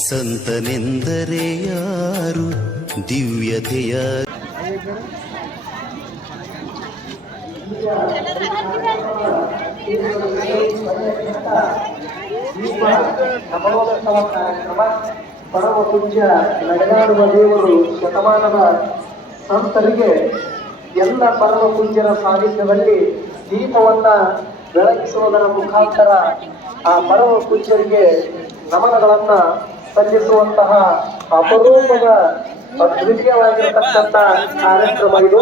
ಸಂತನೆಂದರೆ ಯಾರು ದಿವ್ಯತೆಯ ಪರಮ ಪೂಜ್ಯ ನಡೆದಾಡುವ ದೇವರು ಶತಮಾನದ ಸಂತರಿಗೆ ಎಲ್ಲ ಪರಮ ಪೂಜ್ಯರ ಸಾನ್ನಿಧ್ಯದಲ್ಲಿ ದೀಪವನ್ನ ಬೆಳಗಿಸುವುದರ ಮುಖಾಂತರ ಆ ಪರಮ ಪೂಜ್ಯರಿಗೆ ನಮನಗಳನ್ನ ಸಲ್ಲಿಸುವಂತಹ ಅಪರೂಪದ ಅದ್ವಿತೀಯವಾಗಿರತಕ್ಕಂಥ ಕಾರ್ಯಕ್ರಮ ಇದು.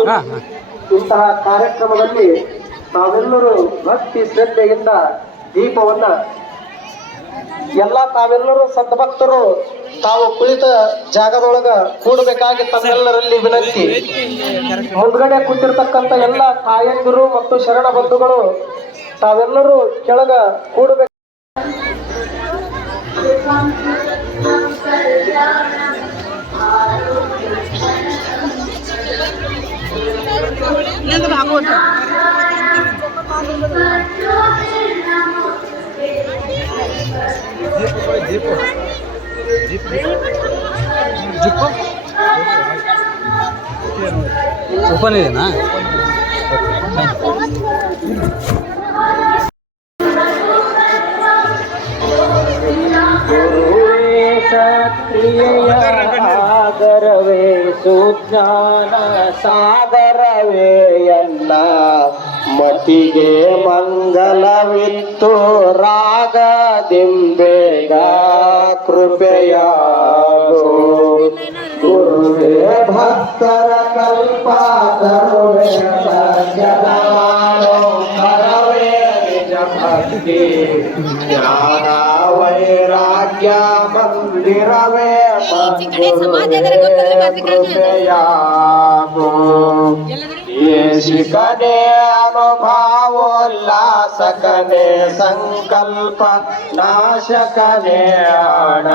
ಇಂತಹ ಕಾರ್ಯಕ್ರಮದಲ್ಲಿ ನಾವೆಲ್ಲರೂ ಭಕ್ತಿ ಶ್ರದ್ಧೆಯಿಂದ ದೀಪವನ್ನ ತಾವೆಲ್ಲರೂ ಸದ್ಭಕ್ತರು ತಾವು ಕುಳಿತ ಜಾಗದೊಳಗ ಕೂಡಬೇಕಾಗಿ ತಮ್ಮೆಲ್ಲರಲ್ಲಿ ವಿನಂತಿ. ಮುಂದ್ಗಡೆ ಕೂತಿರ್ತಕ್ಕಂಥ ಎಲ್ಲ ತಾಯಂದಿರು ಮತ್ತು ಶರಣ ಬಂಧುಗಳು ತಾವೆಲ್ಲರೂ ಕೆಳಗ ಕೂಡಬೇಕು. ಓಪನ್ ಇದೆನಾ? ಸಾಗರವೇ ಸುಜ್ಞಾನ ಸಾಗರವೇ ಎನ್ನ ಮತಿಗೆ ಮಂಗಲವಿತ್ತು ರಾಗದಿಂಬೇಗ ಕೃಪೆಯಾಗೋ ಗುರುವೇ ಭಕ್ತರ ಕಲ್ಪ ಕರುಣೆ ಸಜ್ಜನಾನೋ ಕರವೇ ನಿಜ ಭಕ್ತಿ ಜ್ಞಾನ ವೈರಾಗ್ಯ ಮಂದಿರವೇ ಕೃಪೆಯಾಗೋ ಶಿಖನೆ ಅನುಭಾವೋಲ್ಲಾಸಕನೆ ಸಂಕಲ್ಪ ನಾಶಕನೆ ಆಣ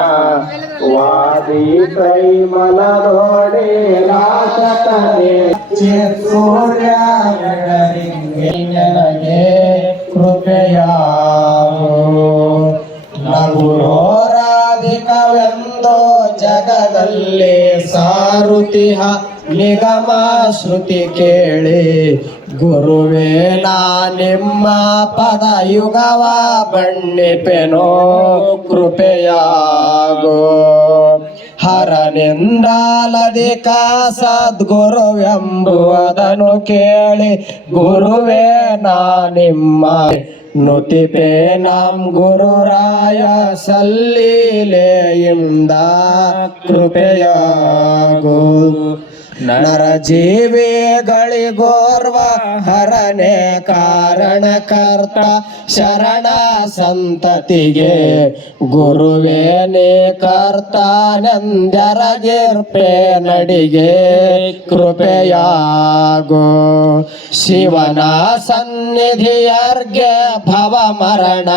ವಾದಿ ಕೈಮಲ ನೋಡಿ ನಾಶಕನೆ ಸೂರ್ಯ ನನಗೆ ಕೃಪೆಯಾಗೋ ನಗುರೋರಾಧಿಕವೆಂದೋ ಜಗದಲ್ಲಿ ಸಾರುತಿಹ ನಿಗಮ ಶ್ರುತಿ ಕೇಳಿ ಗುರುವೇ ನಾ ನಿಮ್ಮ ಪದ ಯುಗವ ಬಣ್ಣಿಪೆನೋ ಕೃಪೆಯಾಗೋ ಹರನಿಂದಾಲಧಿಕ ಸದ್ಗುರುವೆಂಬುವುದನ್ನು ಕೇಳಿ ಗುರುವೇ ನಾ ನಿಮ್ಮ ನುತಿಪೆ ನಮ್ ಗುರುರಾಯ ಸಲ್ಲೀಲೆಯಿಂದ ಕೃಪೆಯಾಗೋ ನರಜೀವಿಗಳಿಗೋರ್ವ ಹರನೆ ಕಾರಣಕರ್ತ ಶರಣ ಸಂತತಿಗೆ ಗುರುವೇನೇ ಕರ್ತಾನೆಂದರಗಿರ್ಪೆ ನಡಿಗೆ ಕೃಪೆಯಾಗೋ ಶಿವನ ಸನ್ನಿಧಿಯರ್ಗೆ ಭವ ಮರಣ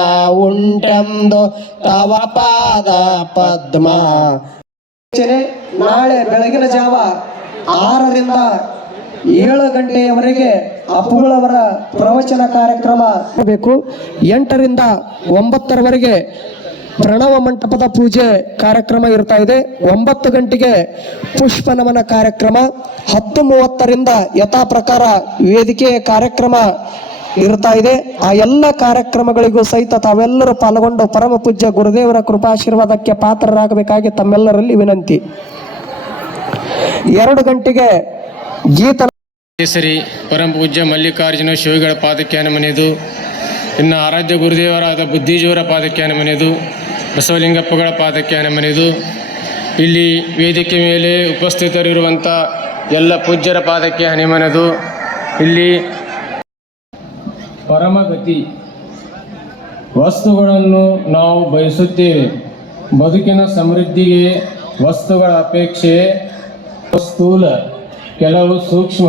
ಉಂಟೆಂದು ತವ ಪಾದ ಪದ್ಮ. ನಾಳೆ ಬೆಳಗಿನ ಜಾವ 6ರಿಂದ 7 ಗಂಟೆಯವರೆಗೆ ಅಪ್ಪುಗಳವರ ಪ್ರವಚನ ಕಾರ್ಯಕ್ರಮ ಬೇಕು. 8ರಿಂದ 9ರವರೆಗೆ ಪ್ರಣವ ಮಂಟಪದ ಪೂಜೆ ಕಾರ್ಯಕ್ರಮ ಇರ್ತಾ ಇದೆ. 9 ಗಂಟೆಗೆ ಪುಷ್ಪ ನಮನ ಕಾರ್ಯಕ್ರಮ. 10:30ರಿಂದ ಯಥಾ ಪ್ರಕಾರ ವೇದಿಕೆ ಕಾರ್ಯಕ್ರಮ ಇರ್ತಾ ಇದೆ. ಆ ಎಲ್ಲ ಕಾರ್ಯಕ್ರಮಗಳಿಗೂ ಸಹಿತ ತಾವೆಲ್ಲರೂ ಪಾಲ್ಗೊಂಡು ಪರಮ ಪೂಜ್ಯ ಗುರುದೇವರ ಕೃಪಾಶೀರ್ವಾದಕ್ಕೆ ಪಾತ್ರರಾಗಬೇಕಾಗಿ ತಮ್ಮೆಲ್ಲರಲ್ಲಿ ವಿನಂತಿ. 2 ಗಂಟೆಗೆ ಗೀತ ಕೇಸರಿ ಪರಮ ಪೂಜ್ಯ ಮಲ್ಲಿಕಾರ್ಜುನ ಶಿವಗಳ ಪಾದಕ್ಕೆ ಮನೆಯದು. ಇನ್ನು ಆರಾಧ್ಯ ಗುರುದೇವರಾದ ಬುದ್ಧಿಜೀವರ ಪಾದಕ್ಕೆ ಮನೆಯದು. ಬಸವಲಿಂಗಪ್ಪಗಳ ಪಾದಕ್ಕೆ ಮನೆಯದು. ಇಲ್ಲಿ ವೇದಿಕೆ ಮೇಲೆ ಉಪಸ್ಥಿತರಿರುವಂಥ ಎಲ್ಲ ಪೂಜ್ಯರ ಪಾದಕ್ಕೆ ಹನಿಮನೆದು. ಇಲ್ಲಿ ಪರಮಗತಿ ವಸ್ತುಗಳನ್ನು ನಾವು ಬಯಸುತ್ತೇವೆ. ಬದುಕಿನ ಸಮೃದ್ಧಿಗೆ ವಸ್ತುಗಳ ಅಪೇಕ್ಷೆ ಸ್ಥೂಲ, ಕೆಲವು ಸೂಕ್ಷ್ಮ,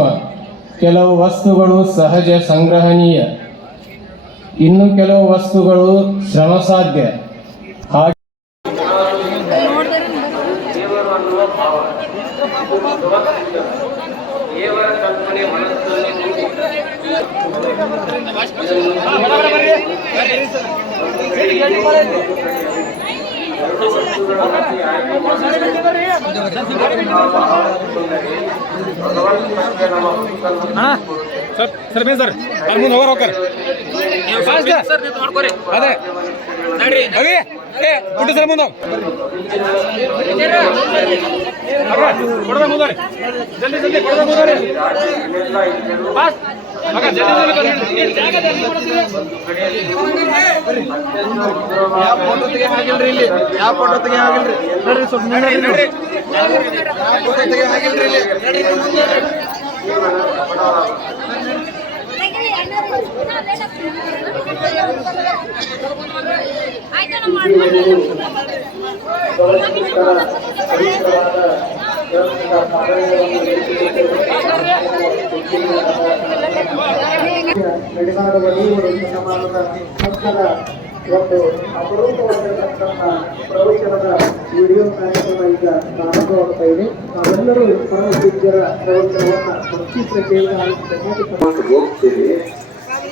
ಕೆಲವು ವಸ್ತುಗಳು ಸಹಜ ಸಂಗ್ರಹಣೀಯ, ಇನ್ನು ಕೆಲವು ವಸ್ತುಗಳು ಶ್ರಮ ಸಾಧ್ಯ. ಹಾಗೆ ಸರ್ ಬೇ ಸರ್ ಅಲ್ಲಿ ಮುಂದೆ ಹೋಗೋರ್ ಅದೇ ಅವಿ ಏ ಬಿಟ್ಟು ಸರ್ ಮುಂದೆ ಕೊಡದ ಮುಂದೆ ಜಲ್ದಿ ಜಲ್ದಿ ಕೊಡದ ಮುಂದೆ ಪಾಸ್ ಮಗ ಜಲ್ದಿ ಜಲ್ದಿ ಯಾವ ಫೋಟೋ ತೆಗೆ ಆಗಿಲ್ರಿ ಇಲ್ಲಿ ಯಾವ ಫೋಟೋ ತೆಗೆ ಆಗಿಲ್ರಿ ನೋಡ್ರಿ ಸ್ವಲ್ಪ ನೋಡ್ರಿ ಯಾವ ಫೋಟೋ ತೆಗೆ ಆಗಿಲ್ರಿ ಇಲ್ಲಿ ನಡೆದಾಡುವ ಈ ಸಮಾಜದ ಮಕ್ಕಳ ಒಂದು ಅಪರೂಪವಾದಂತಹ ಪ್ರವಚನದ ವಿಡಿಯೋ ಕಾರ್ಯಕ್ರಮ ಈಗ ಪ್ರಾರಂಭವಾಗ್ತಾ ಇದೆ. ನಾವೆಲ್ಲರೂ ಪರಮ ಪೂಜ್ಯರ ಪ್ರವಚನವನ್ನು ಹೋಗ್ತೀರಿ,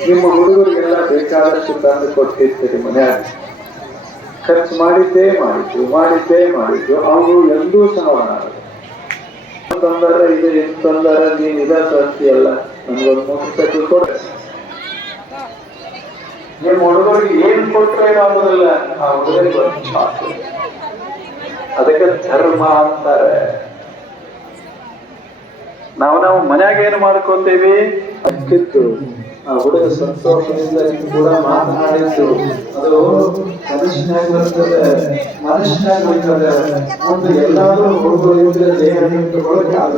ನಿಮ್ಮ ಹುಡುಗರಿಗೆಲ್ಲ ಬೇಕಾದಷ್ಟು ತಂದು ಕೊಟ್ಟಿರ್ತೀರಿ ಮನ್ಯಾಗ. ಖರ್ಚು ಮಾಡಿದ್ದೇ ಮಾಡಿದ್ದು ಅವರು ಎಂದೂ ಸಮಾನ ತಂದರ ಇದು ತಂದರ ನೀನ್ ಇದ ತಂತಿಯಲ್ಲ ನನ್ಗೊಂದು ಮುಖ್ಯ ಕೊಡ. ನಿಮ್ಮ ಹುಡುಗರಿಗೆ ಏನ್ ಕೊಟ್ರೆ ಆಗೋದಿಲ್ಲ, ಆ ಹುಡುಗರಿಗೆ ಒಂದು ಮಾತು. ಅದಕ್ಕೆ ಧರ್ಮ ಅಂತಾರೆ. ನಾವು ಮನ್ಯಾಗ ಏನು ಮಾಡ್ಕೋತೀವಿ ಅಕ್ಕಿತ್ತು. ಆ ಹುಡುಗ ಸಂತೋಷದಿಂದ ಕೂಡ ಮಾತನಾಡಿದ್ದು ಅದು ಮನುಷ್ಯನಾಗ ಬರ್ತದೆ, ಮನುಷ್ಯನಾಗ ಬರ್ತದೆ. ಒಂದು ಎಲ್ಲಾದ್ರೂ ಹುಡುಗರು ಇದ್ರೆ ದೇಹ ನಿಂತುಕೊಳ್ಳಕ್ಕೆ ಆಗ